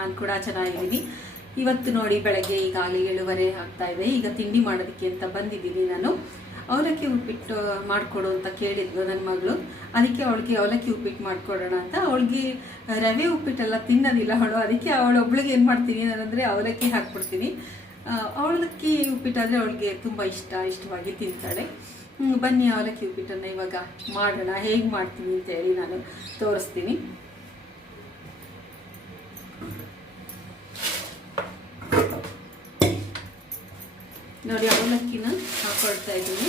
ನಾನು ಕೂಡ ಚೆನ್ನಾಗಿದ್ದೀನಿ. ಇವತ್ತು ನೋಡಿ ಬೆಳಗ್ಗೆ ಈಗಾಗಲೇ 7:30 ಆಗ್ತಾ ಇದೆ. ಈಗ ತಿಂಡಿ ಮಾಡೋದಕ್ಕೆ ಅಂತ ಬಂದಿದ್ದೀನಿ. ನಾನು ಅವಲಕ್ಕಿ ಉಪ್ಪಿಟ್ಟು ಮಾಡಿಕೊಡು ಅಂತ ಕೇಳಿದ್ಲು ನನ್ನ ಮಗಳು. ಅದಕ್ಕೆ ಅವಳಿಗೆ ಅವಲಕ್ಕಿ ಉಪ್ಪಿಟ್ಟು ಮಾಡಿಕೊಡೋಣ ಅಂತ. ಅವಳಿಗೆ ರವೆ ಉಪ್ಪಿಟ್ಟೆಲ್ಲ ತಿನ್ನೋದಿಲ್ಲ ಅವಳು. ಅದಕ್ಕೆ ಅವಳೊಬ್ಳಿಗೆ ಏನು ಮಾಡ್ತೀನಿ ನಾನಂದರೆ ಅವಲಕ್ಕಿ ಹಾಕ್ಬಿಡ್ತೀನಿ. ಅವಲಕ್ಕಿ ಉಪ್ಪಿಟ್ಟಾದರೆ ಅವಳಿಗೆ ತುಂಬ ಇಷ್ಟವಾಗಿ ತಿಂತಾಳೆ. ಬನ್ನಿ ಅವಲಕ್ಕಿ ಉಪ್ಪಿಟ್ಟನ್ನು ಇವಾಗ ಮಾಡೋಣ. ಹೇಗೆ ಮಾಡ್ತೀನಿ ಅಂತೇಳಿ ನಾನು ತೋರಿಸ್ತೀನಿ. ನೋಡಿ ಅವಲಕ್ಕಿನ ಹಾಕೊಳ್ತಾ ಇದ್ದೀನಿ.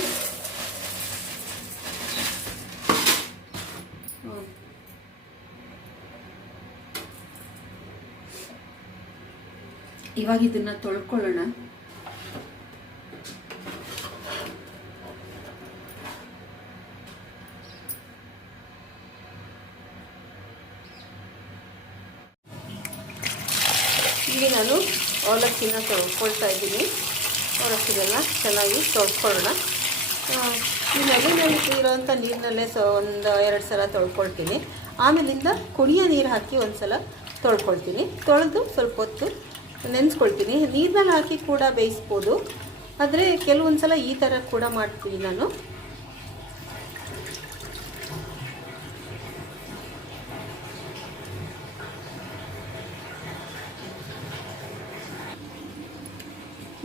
ಇವಾಗ ಇದನ್ನ ತೊಳ್ಕೊಳ್ಳೋಣ. ಇಲ್ಲಿ ನಾನು ಅವಲಕ್ಕಿನ ತೊಳ್ಕೊಳ್ತಾ ಇದ್ದೀನಿ. ಅವಲಕ್ಕಿಗೆಲ್ಲ ಚೆನ್ನಾಗಿ ತೊಳ್ಕೊಳ್ಳೋಣ. ಈ ನೆಲ್ಲಿನಲ್ಲಿ ಇರೋವಂಥ ನೀರಿನಲ್ಲೇ ಒಂದು 2 ಸಲ ತೊಳ್ಕೊಳ್ತೀನಿ. ಆಮೇಲಿಂದ ಕುಡಿಯೋ ನೀರು ಹಾಕಿ ಒಂದು ಸಲ ತೊಳ್ಕೊಳ್ತೀನಿ. ತೊಳೆದು ಸ್ವಲ್ಪ ಹೊತ್ತು ನೆನೆಸ್ಕೊಳ್ತೀನಿ. ನೀರಿನಲ್ಲಿ ಹಾಕಿ ಕೂಡ ಬೇಯಿಸ್ಬೋದು, ಆದರೆ ಕೆಲವೊಂದು ಸಲ ಈ ಥರ ಕೂಡ ಮಾಡ್ತೀನಿ ನಾನು.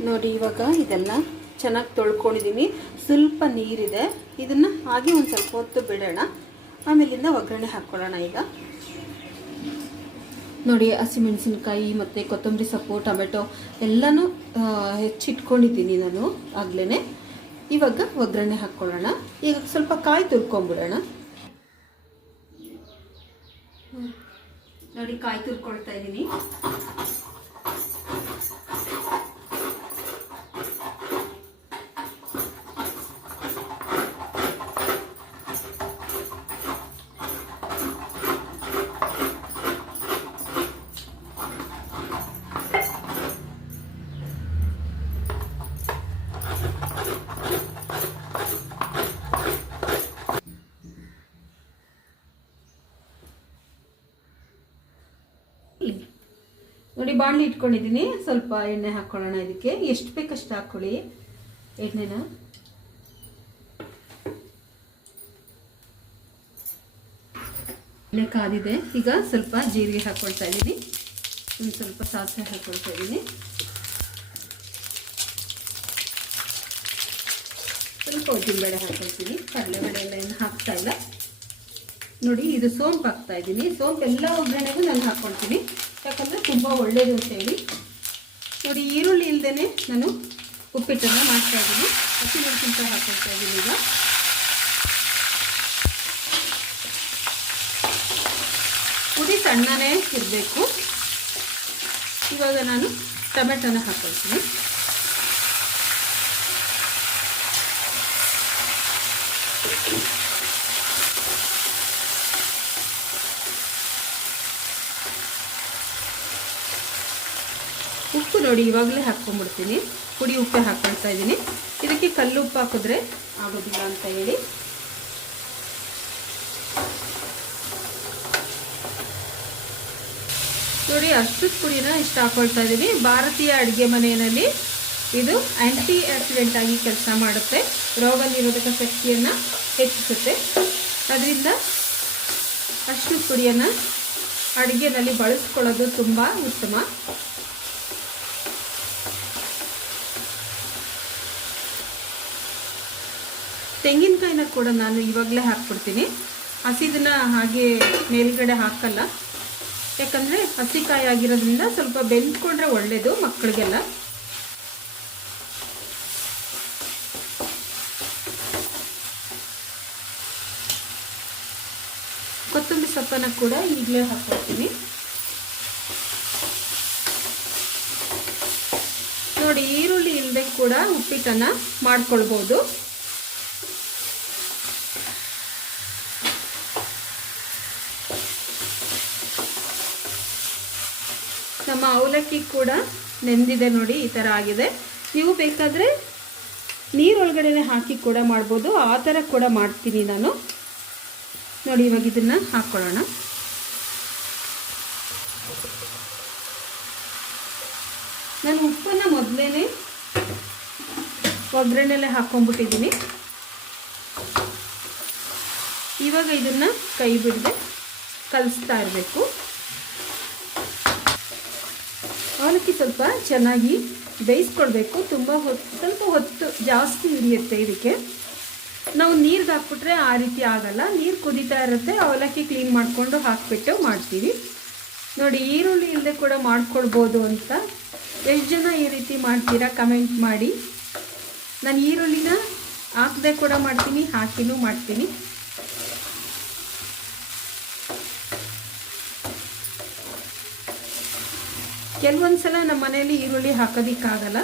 ನೋಡಿ ಇವಾಗ ಇದೆಲ್ಲ ಚೆನ್ನಾಗಿ ತೊಳ್ಕೊಂಡಿದ್ದೀನಿ. ಸ್ವಲ್ಪ ನೀರಿದೆ, ಇದನ್ನು ಹಾಗೆ ಒಂದು ಸ್ವಲ್ಪ ಹೊತ್ತು ಬಿಡೋಣ. ಆಮೇಲಿಂದ ಒಗ್ಗರಣೆ ಹಾಕ್ಕೊಳ್ಳೋಣ. ಈಗ ನೋಡಿ ಹಸಿಮೆಣಸಿನ್ಕಾಯಿ ಮತ್ತು ಕೊತ್ತಂಬರಿ ಸೊಪ್ಪು, ಟೊಮೆಟೊ ಎಲ್ಲನೂ ಹೆಚ್ಚಿಟ್ಕೊಂಡಿದ್ದೀನಿ ನಾನು ಆಗಲೇ. ಇವಾಗ ಒಗ್ಗರಣೆ ಹಾಕ್ಕೊಳ್ಳೋಣ. ಈಗ ಸ್ವಲ್ಪ ಕಾಯಿ ತುರ್ಕೊಂಬಿಡೋಣ. ನೋಡಿ ಕಾಯಿ ತುರ್ಕೊಳ್ತಾ ಇದ್ದೀನಿ. ನೋಡಿ ಬಾಣಲಿ ಇಟ್ಕೊಂಡಿದ್ದೀನಿ. ಸ್ವಲ್ಪ ಎಣ್ಣೆ ಹಾಕ್ಕೊಳ್ಳೋಣ. ಇದಕ್ಕೆ ಎಷ್ಟು ಬೇಕಷ್ಟು ಹಾಕ್ಕೊಳ್ಳಿ ಎಣ್ಣೆನ. ಎಣ್ಣೆ ಕಾದಿದೆ. ಈಗ ಸ್ವಲ್ಪ ಜೀರಿಗೆ ಹಾಕ್ಕೊಳ್ತಾ ಇದ್ದೀನಿ. ಒಂದು ಸ್ವಲ್ಪ ಸಾಸಿವೆ ಹಾಕ್ಕೊಳ್ತಾ ಇದ್ದೀನಿ. ಸ್ವಲ್ಪ ಉದ್ದಿನಬೇಳೆ ಹಾಕ್ಕೊಳ್ತೀನಿ. ಕಡಲೆಬೇಳೆ ಎಲ್ಲ ಏನು ಹಾಕ್ತಾ ಇಲ್ಲ. ನೋಡಿ ಇದು ಸೋಂಪು ಹಾಕ್ತಾ ಇದ್ದೀನಿ. ಸೋಂಪು ಎಲ್ಲ ಒಗ್ಗರಣೆಗೂ ನಾನು ಹಾಕ್ಕೊಳ್ತೀನಿ, ಯಾಕಂದರೆ ತುಂಬ ಒಳ್ಳೆಯದು ಅಂತೇಳಿ. ನೋಡಿ ಈರುಳ್ಳಿ ಇಲ್ಲದೇ ನಾನು ಉಪ್ಪಿಟ್ಟನ್ನು ಮಾಡ್ತಾ ಇದ್ದೀನಿ. ಹಸಿಮೆಣಸಿನಕಾಯಿ ಹಾಕ್ಕೊಳ್ತಾ ಇದ್ದೀನಿ. ಈಗ ಪುಡಿ ಸಣ್ಣನೇ ಇರಬೇಕು. ಇವಾಗ ನಾನು ಟೊಮೆಟೊನ ಹಾಕ್ಕೊಳ್ತೀನಿ. ಉಪ್ಪು ನೋಡಿ ಇವಾಗಲೇ ಹಾಕ್ಕೊಂಡ್ಬಿಡ್ತೀನಿ. ಪುಡಿ ಉಪ್ಪೆ ಹಾಕ್ಕೊಳ್ತಾ ಇದ್ದೀನಿ. ಇದಕ್ಕೆ ಕಲ್ಲು ಉಪ್ಪು ಹಾಕಿದ್ರೆ ಆಗೋದಿಲ್ಲ ಅಂತ ಹೇಳಿ. ನೋಡಿ ಅಷ್ಟು ಪುಡಿನ ಇಷ್ಟು ಹಾಕ್ಕೊಳ್ತಾ ಇದ್ದೀನಿ. ಭಾರತೀಯ ಅಡುಗೆ ಮನೆಯಲ್ಲಿ ಇದು ಆ್ಯಂಟಿ ಆಕ್ಸಿಡೆಂಟ್ ಆಗಿ ಕೆಲಸ ಮಾಡುತ್ತೆ. ರೋಗ ನಿರೋಧಕ ಶಕ್ತಿಯನ್ನು ಹೆಚ್ಚಿಸುತ್ತೆ. ಅದರಿಂದ ಅಷ್ಟು ಪುಡಿಯನ್ನು ಅಡುಗೆಯಲ್ಲಿ ಬಳಸ್ಕೊಳ್ಳೋದು ತುಂಬ ಉತ್ತಮ. ತೆಂಗಿನಕಾಯಿನ ಕೂಡ ನಾನು ಇವಾಗಲೇ ಹಾಕ್ಬಿಡ್ತೀನಿ. ಹಸಿದನ್ನ ಹಾಗೆ ಮೇಲ್ಗಡೆ ಹಾಕಲ್ಲ, ಯಾಕಂದರೆ ಹಸಿಕಾಯಿ ಆಗಿರೋದ್ರಿಂದ ಸ್ವಲ್ಪ ಬೆಂದ್ಕೊಂಡ್ರೆ ಒಳ್ಳೆಯದು ಮಕ್ಕಳಿಗೆಲ್ಲ. ಕೊತ್ತಂಬರಿ ಸೊಪ್ಪನ್ನು ಕೂಡ ಈಗಲೇ ಹಾಕ್ಕೊಳ್ತೀನಿ. ನೋಡಿ ಈರುಳ್ಳಿ ಇಲ್ಲದೆ ಕೂಡ ಉಪ್ಪಿಟ್ಟನ್ನು ಮಾಡ್ಕೊಳ್ಬೋದು. ನಮ್ಮ ಅವಲಕ್ಕಿ ಕೂಡ ನೆಂದಿದೆ ನೋಡಿ, ಈ ಥರ ಆಗಿದೆ. ನೀವು ಬೇಕಾದರೆ ನೀರೊಳಗಡೆ ಹಾಕಿ ಕೂಡ ಮಾಡ್ಬೋದು, ಆ ಥರ ಕೂಡ ಮಾಡ್ತೀನಿ ನಾನು. ನೋಡಿ ಇವಾಗ ಇದನ್ನು ಹಾಕ್ಕೊಳ್ಳೋಣ. ನಾನು ಉಪ್ಪನ್ನು ಮೊದಲೇ ಒಗ್ಗರಣೆಲೆ ಹಾಕ್ಕೊಂಡ್ಬಿಟ್ಟಿದ್ದೀನಿ. ಇವಾಗ ಇದನ್ನು ಕೈ ಬಿಡದೆ ಕಲಿಸ್ತಾ ಇರಬೇಕು. ಅವಲಕ್ಕಿ ಸ್ವಲ್ಪ ಚೆನ್ನಾಗಿ ಬೇಯಿಸ್ಕೊಳ್ಬೇಕು. ಸ್ವಲ್ಪ ಹೊತ್ತು ಜಾಸ್ತಿ ಹಿಡಿಯುತ್ತೆ ಇದಕ್ಕೆ. ನಾವು ನೀರಿಗೆ ಹಾಕ್ಬಿಟ್ರೆ ಆ ರೀತಿ ಆಗಲ್ಲ. ನೀರು ಕುದೀತಾ ಇರುತ್ತೆ, ಅವಲಕ್ಕಿ ಕ್ಲೀನ್ ಮಾಡಿಕೊಂಡು ಹಾಕಿಬಿಟ್ಟು ಮಾಡ್ತೀವಿ. ನೋಡಿ, ಈರುಳ್ಳಿ ಇಲ್ಲದೆ ಕೂಡ ಮಾಡ್ಕೊಳ್ಬೋದು ಅಂತ ಎಷ್ಟು ಜನ ಈ ರೀತಿ ಮಾಡ್ತೀರಾ ಕಮೆಂಟ್ ಮಾಡಿ. ನಾನು ಈರುಳ್ಳಿನ ಹಾಕದೆ ಕೂಡ ಮಾಡ್ತೀನಿ, ಹಾಕಿನೂ ಮಾಡ್ತೀನಿ. ಕೆಲವೊಂದು ಸಲ ನಮ್ಮ ಮನೆಯಲ್ಲಿ ಈರುಳ್ಳಿ ಹಾಕೋದಕ್ಕಾಗಲ್ಲ,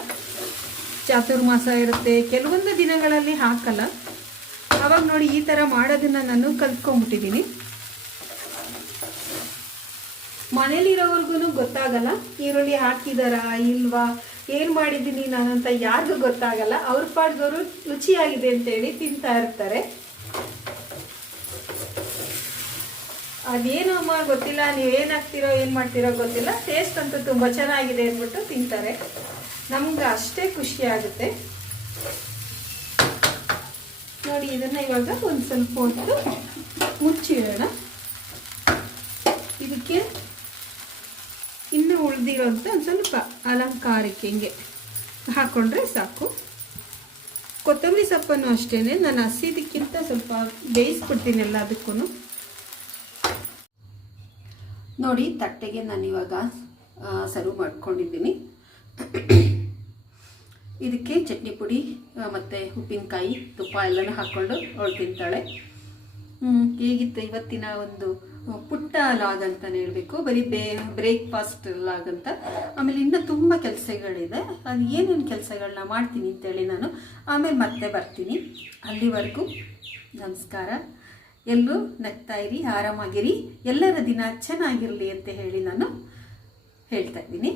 ಚಾತುರ್ಮಾಸ ಇರುತ್ತೆ, ಕೆಲವೊಂದು ದಿನಗಳಲ್ಲಿ ಹಾಕಲ್ಲ. ಆವಾಗ ನೋಡಿ ಈ ಥರ ಮಾಡೋದನ್ನು ನಾನು ಕಲ್ತ್ಕೊಂಡ್ಬಿಟ್ಟಿದ್ದೀನಿ. ಮನೇಲಿರೋವ್ರಿಗೂ ಗೊತ್ತಾಗಲ್ಲ ಈರುಳ್ಳಿ ಹಾಕಿದಾರಾ ಇಲ್ವಾ, ಏನು ಮಾಡಿದ್ದೀನಿ ನಾನಂತ ಯಾರಿಗೂ ಗೊತ್ತಾಗಲ್ಲ. ಅವ್ರ ಪಾಡ್ಗವರು ರುಚಿಯಾಗಿದೆ ಅಂತೇಳಿ ತಿಂತಾ ಇರ್ತಾರೆ. ಅದೇನು ಅಮ್ಮ ಗೊತ್ತಿಲ್ಲ, ನೀವೇನು ಹಾಕ್ತಿರೋ ಏನು ಮಾಡ್ತಿರೋ ಗೊತ್ತಿಲ್ಲ, ಟೇಸ್ಟ್ ಅಂತೂ ತುಂಬ ಚೆನ್ನಾಗಿದೆ ಅಂದ್ಬಿಟ್ಟು ತಿಂತಾರೆ. ನಮ್ಗೆ ಅಷ್ಟೇ ಖುಷಿ ಆಗುತ್ತೆ. ನೋಡಿ, ಇದನ್ನು ಇವಾಗ ಒಂದು ಸ್ವಲ್ಪ ಹೊತ್ತು ಮುಚ್ಚಿಡೋಣ. ಇದಕ್ಕೆ ಇನ್ನೂ ಉಳಿದಿರೋಂಥ ಒಂದು ಸ್ವಲ್ಪ ಅಲಂಕಾರಕ್ಕೆ ಹಿಂಗೆ ಹಾಕ್ಕೊಂಡ್ರೆ ಸಾಕು. ಕೊತ್ತಂಬರಿ ಸೊಪ್ಪನ್ನು ಅಷ್ಟೇ ನಾನು ಹಸಿದಕ್ಕಿಂತ ಸ್ವಲ್ಪ ಬೇಯಿಸ್ಬಿಡ್ತೀನಿ ಎಲ್ಲದಕ್ಕೂ. ನೋಡಿ, ತಟ್ಟೆಗೆ ನಾನು ಇವಾಗ ಸರ್ವ್ ಮಾಡ್ಕೊಂಡಿದ್ದೀನಿ. ಇದಕ್ಕೆ ಚಟ್ನಿ ಪುಡಿ ಮತ್ತು ಉಪ್ಪಿನಕಾಯಿ, ತುಪ್ಪ ಎಲ್ಲನೂ ಹಾಕ್ಕೊಂಡು ಅವಳು ತಿಂತಾಳೆ. ಹೇಗಿತ್ತು ಇವತ್ತಿನ ಒಂದು ಪುಟ್ಟ ಲಾಗ್ ಅಂತಲೇ ಹೇಳಬೇಕು. ಬರೀ ಬ್ರೇಕ್ಫಾಸ್ಟ್ ಲಾಗ್ ಅಂತ. ಆಮೇಲೆ ಇನ್ನೂ ತುಂಬ ಕೆಲಸಗಳಿದೆ. ಅದು ಏನೇನು ಕೆಲಸಗಳನ್ನ ಮಾಡ್ತೀನಿ ಅಂತೇಳಿ ನಾನು ಆಮೇಲೆ ಮತ್ತೆ ಬರ್ತೀನಿ. ಅಲ್ಲಿವರೆಗೂ ನಮಸ್ಕಾರ. ಎಲ್ಲರೂ ನಗ್ತಾ ಇರಿ, ಆರಾಮಾಗಿರಿ, ಎಲ್ಲರ ದಿನ ಚೆನ್ನಾಗಿರಲಿ ಅಂತ ಹೇಳಿ ನಾನು ಹೇಳ್ತಾ ಇದ್ದೀನಿ.